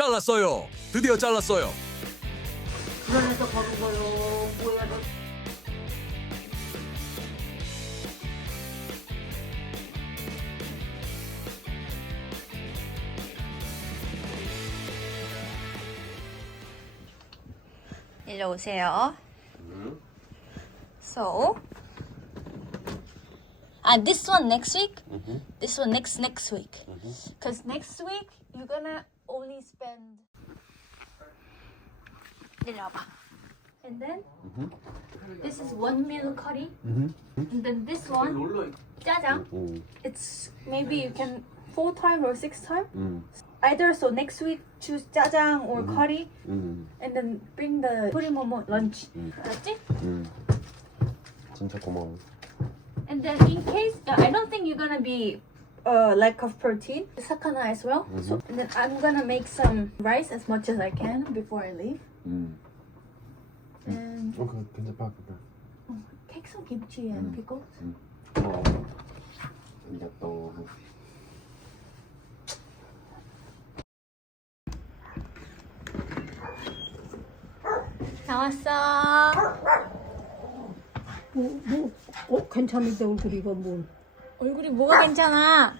잘랐어요. 드디어 잘랐어요. 불안해서 걸은 거요. 뭐야 너. 일로 오세요. So, this one next week. This one next week. Cause next week you're gonna only spend. 일로 와봐. And then this is 1 meal curry. And then this one 짜장. It's maybe you can 4 times or 6 times. Either so next week choose 짜장 or curry. And then bring the 토리모모 lunch. 알았지? 진짜 고마워. And then in case I don't think you're gonna be lack of protein, sakana as well. So and then I'm gonna make some rice as much as I can before I leave. And 그거 괜찮아 그거. take some kimchi and pickles. 고마워. 이것도. 나왔어. 괜찮은데 얼굴 이거 뭐. 얼굴이 뭐가 괜찮아?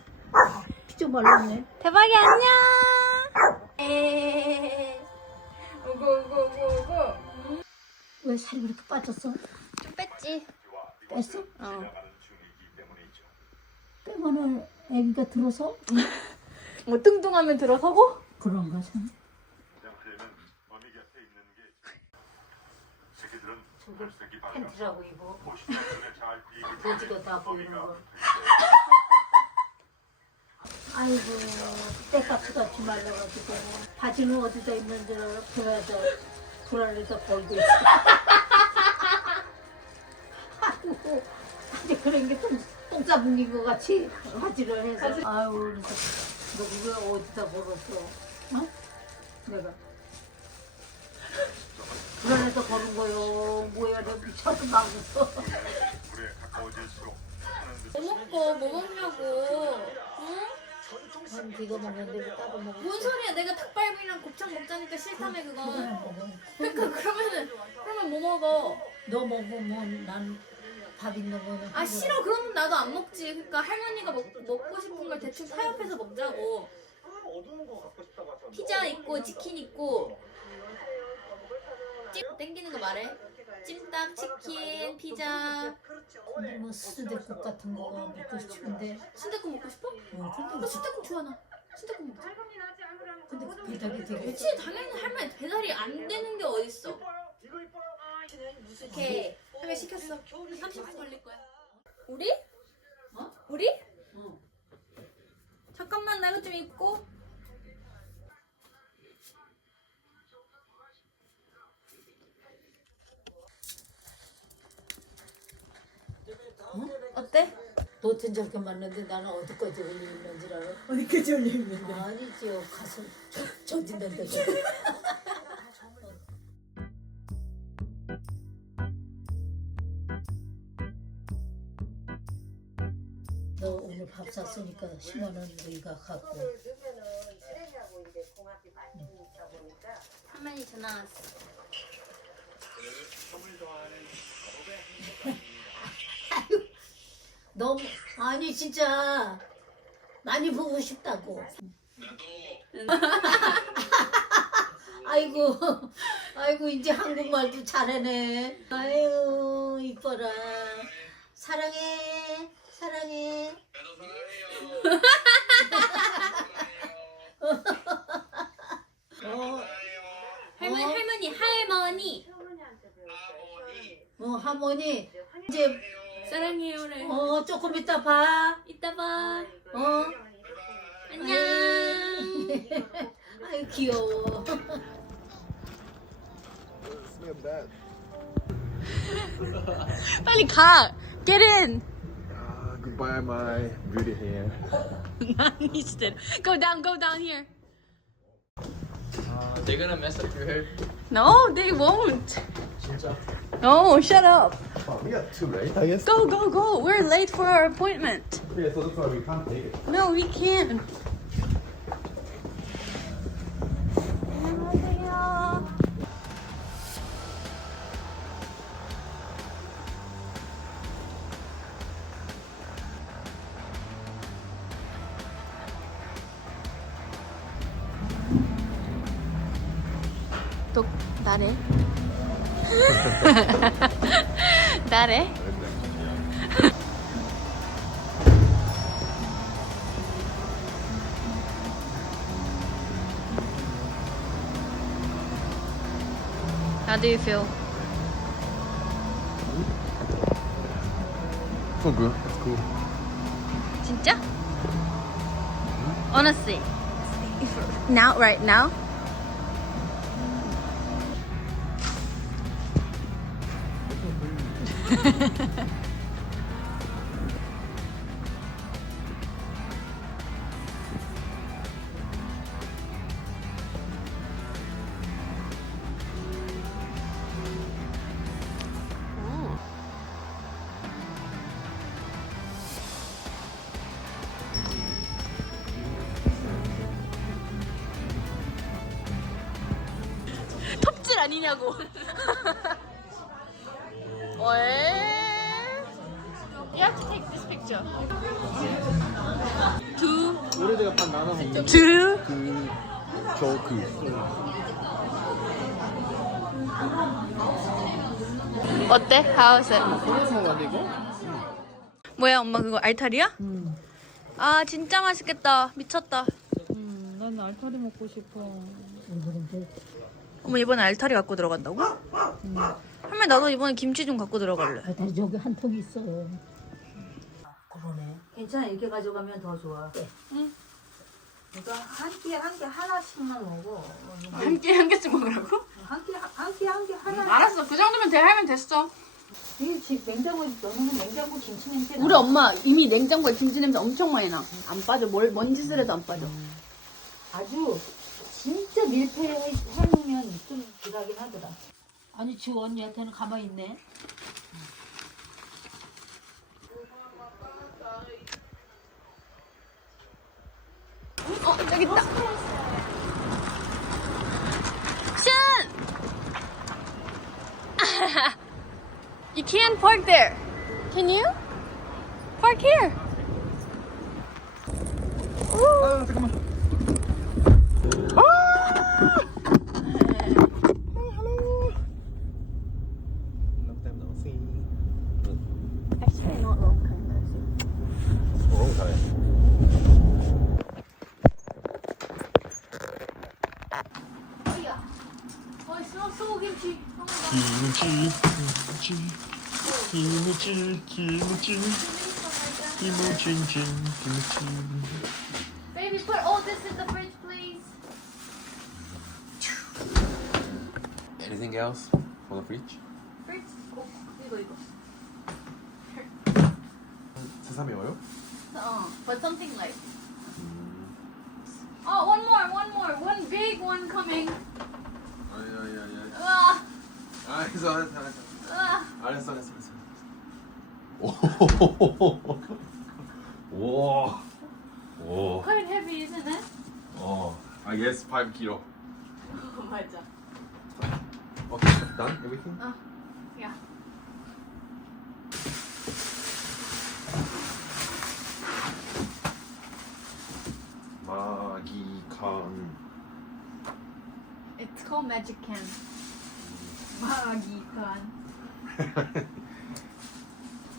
피좀 발랐네. 대박이 안녕. 오고. 왜 살이 그렇게 빠졌어? 좀 뺐지. 뺐어? 어. 빼면은 애기가 들어서? 뭐 뚱뚱하면 들어서고? 그런가 참. 팬티라고 이거. 돼지가 다 보이는 거. 아이고, 때값 같이 말라가지고 바지는 어디다 있는지 그래서 불안해서 벌고 있어. 아이고, 이제 그런 게 똥 싸분긴 것 같이 바지를 해서. 아유, 그래서 너 왜 어디다 벌었어? 어? 내가. 불안해서 거는 거요. 뭐야, 내 미쳐도 나겠어. 뭐 먹냐고. 응? 난 이거 먹는데 왜 따로 먹어? 뭔 소리야? 내가 닭갈비랑 곱창 먹자니까 싫다며 그건. 그러니까 그러면 뭐 먹어? 너 먹으면 난 밥 있는 거는. 아 싫어. 그러면 나도 안 먹지. 그러니까 할머니가 먹고 싶은 걸 대충 타협해서 먹자고. 피자 있고 치킨 있고. 땡기는 거 말해. 찜닭, 치킨, 피자. 근데 뭐 순댓국 같은 거 먹고 싶은데. 순댓국 먹고 싶어? 근데 순댓국 좋아나. 순댓국 먹자. 근데 그 배달이 되게. 그치 당연히 할머니 배달이 안 되는 게 어딨어. 이렇게 할머니 시켰어. 30분 걸릴 거야. 우리? 어? 우리? 응. 잠깐만 나 이거 좀 입고. 어때? 너한텐 저렇게 맞는데 나는 어디까지 올리는 줄 알아? 어디까지 올리는데? 아니죠. 가슴 젖은데 저. 너 오늘 밥 샀으니까 10만 원 너희가 갖고. 할머니 전화 왔어. 너무 아니 진짜 많이 보고 싶다고. 아이고 이제 한국말도 잘하네. 아유 이뻐라. 사랑해. 할머니. 할머니 이제 사랑해요래. 조금 이따 봐. 이따 봐. 안녕. 아유 귀여워. 빨리 가. Get in. Goodbye my beauty hair. Go down here. They're gonna mess up your hair. No, they won't. 진짜? No, shut up. Oh, we got too late, I guess. Go. We're late for our appointment. Yeah, so that's why we can't take it. No, we can't. 또 나래. 나래. How do you feel? So good. That's cool. 진짜? Honestly. Now, right now? 톱질 아니냐고. You have to take this picture. 오래돼가 반 나눠 먹는 Two. 조크. 어때? How is it? 그래서 먹었는데 이거? 뭐야 엄마 그거 알타리야? 아 진짜 맛있겠다. 미쳤다. 난 알타리 먹고 싶어. 어머 이번에 알타리 갖고 들어간다고? 할머니 나도 이번에 김치 좀 갖고 들어갈래. 알타리 저기 한 통 있어. 그러네. 괜찮아. 이렇게 가져가면 더 좋아. 응. 그러니까 한 끼에 하나씩만 먹어. 한 개씩 먹으라고? 한 끼에 하나. 알았어. 그 정도면 하면 됐어. 이 집 냉장고에 넣으면 냉장고 김치 냄새 나. 우리 엄마 이미 냉장고에 김치 냄새 엄청 많이 나. 안 빠져. 뭔 짓을 해도 안 빠져. 아주 진짜 밀폐해 놓으면 좀 덜하긴 하더라. 아니 지금 언니한테는 가만히 있네. 저기 있다. 슌! You can't park there. Can you? Park here. 아 잠깐만. Actually, not long time. 너무 잘해. Oh, it smells so kimchi. Baby, put all this in the fridge, please. Anything else for the fridge? Fridge? Oh, 이거. 세상에 와요? But something like. Oh, one more. One big one coming. Ah, 알았어. ah. 알았어. 오. Quite heavy, isn't it? I guess 5 kilo. 맞아. Okay, done everything? Yeah. 마기칸. It's called Magic Can. Magican.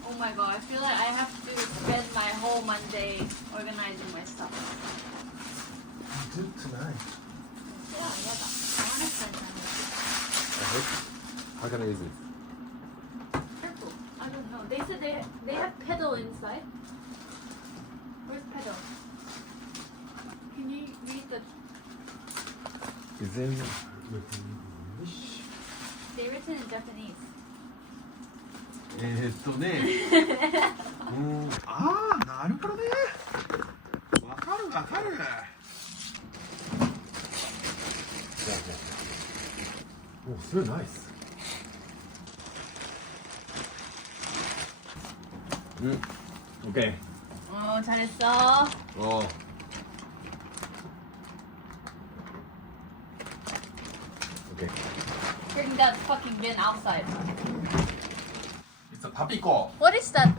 Oh my god, I feel like I have to spend my whole Monday organizing my stuff. Do tonight. Yeah, I want to spend time with I hope. How can I use it? purple. I don't know. They said they have pedal inside. Where's pedal? Can you read the... Is it English? They written in Japanese. なるほどね。わかる。Oh, it's very nice. Okay. 잘했어. Oh. Okay. Bring that fucking bin outside. It's a papiko. What is that?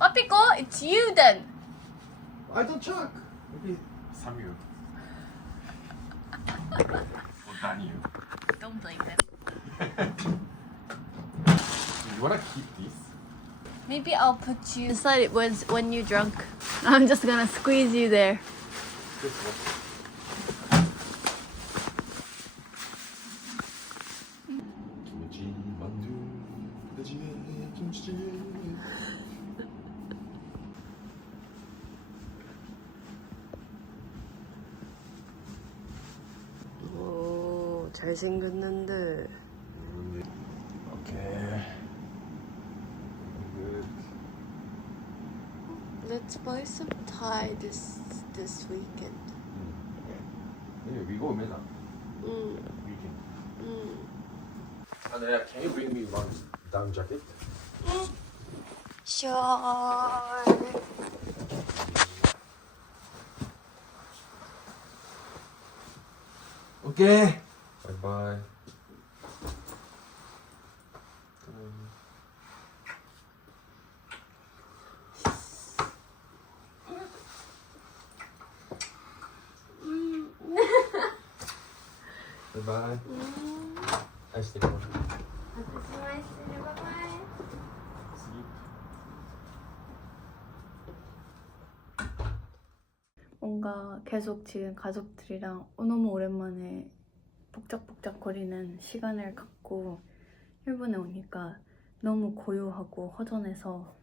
Papiko, it's you then. I don't check. Maybe Samuel. Or Daniel. Don't don't blame them. You wanna keep these? Maybe I'll put you inside it when you're drunk. I'm just gonna squeeze you there. Just what? 김치 만두 돼지에 김치찌개. 오, 잘생겼는데. 오케이. Good. Let's buy some Thai this weekend. Yeah, we go Mena. Weekend. And can you bring me one down jacket? Sure. Okay. Bye bye. Bye bye. Nice to meet you. Sleep. 뭔가 계속 지금 가족들이랑 너무 오랜만에 복작복작거리는 시간을 갖고 일본에 오니까 너무 고요하고 허전해서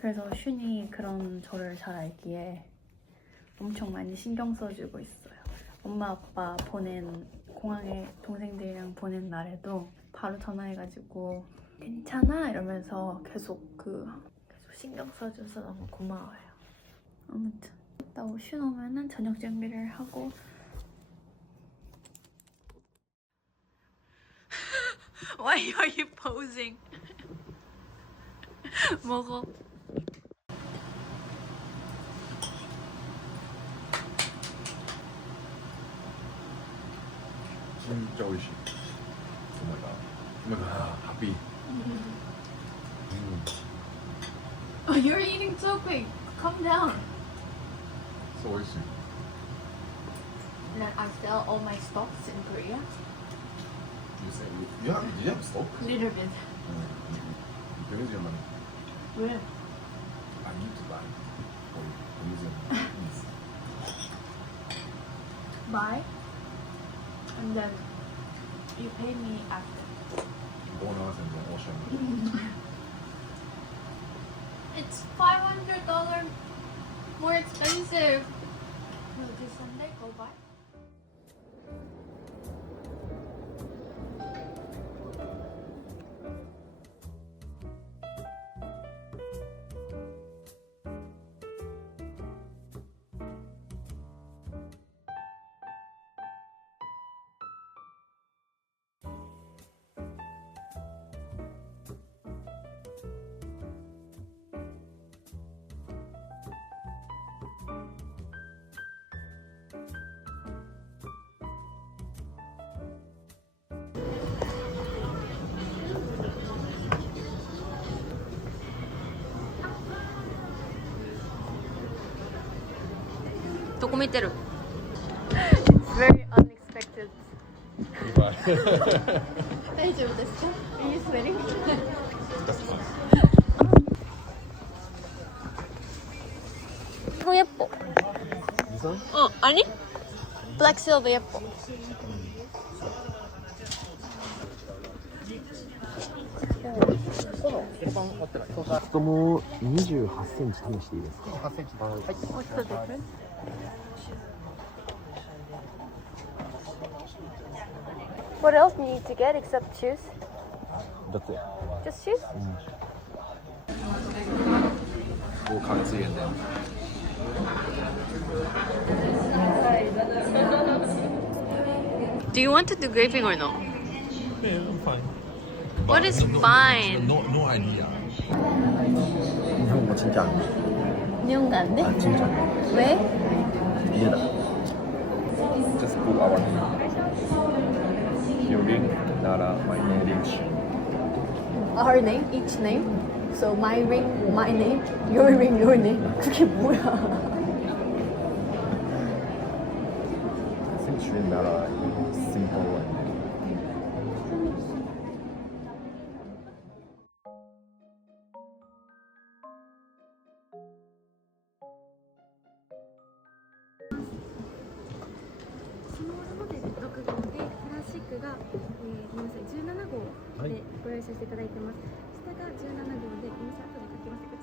그래서 슌이 그런 저를 잘 알기에 엄청 많이 신경 써주고 있어요. 엄마 아빠 보낸 공항에 동생들이랑 보낸 날에도 바로 전화해가지고 괜찮아? 이러면서 계속 신경 써줘서 너무 고마워요. 아무튼 이따 슌 오면은 저녁 준비를 하고 Why are you posing? 먹어. 진짜 오이시. Oh my god. Oh my god. Happy. Oh, you're eating so quick. Calm down. So 오이시. And then I sell all my stocks in Korea. You say you have stock? Little bit. Where is your money? Where? I need to buy. Or where is your money? Please. Buy. And then you pay me after. Bonus and then ocean. It's $500 more expensive. Will this Sunday go by? It's very unexpected. Bye. Are you sweating? 이거 예뻐. 이상? 아니? 블랙 실버 예뻐.太も28センチ試していいですか？8センチ。はい。 What's the difference? What else do you need to get except shoes? That's it. Just shoes? 多看资源的。 Do you want to do graping or no? Yeah, I'm fine. What is fine? No idea. 日本語진짜 안 돼. 일본 안 돼? 아 진짜. 왜? 이해다. Just put our name. Your ring, Nara, my name, Rinchi. Our name, each name. So my ring, my name. Your ring, your name. 그게 뭐야? I think Sri Nara is simple one. 号で、クラシックが、ごめんなさい、17号でご用意させていただいてます。下が17号で、ごめんなさい、後で書きます。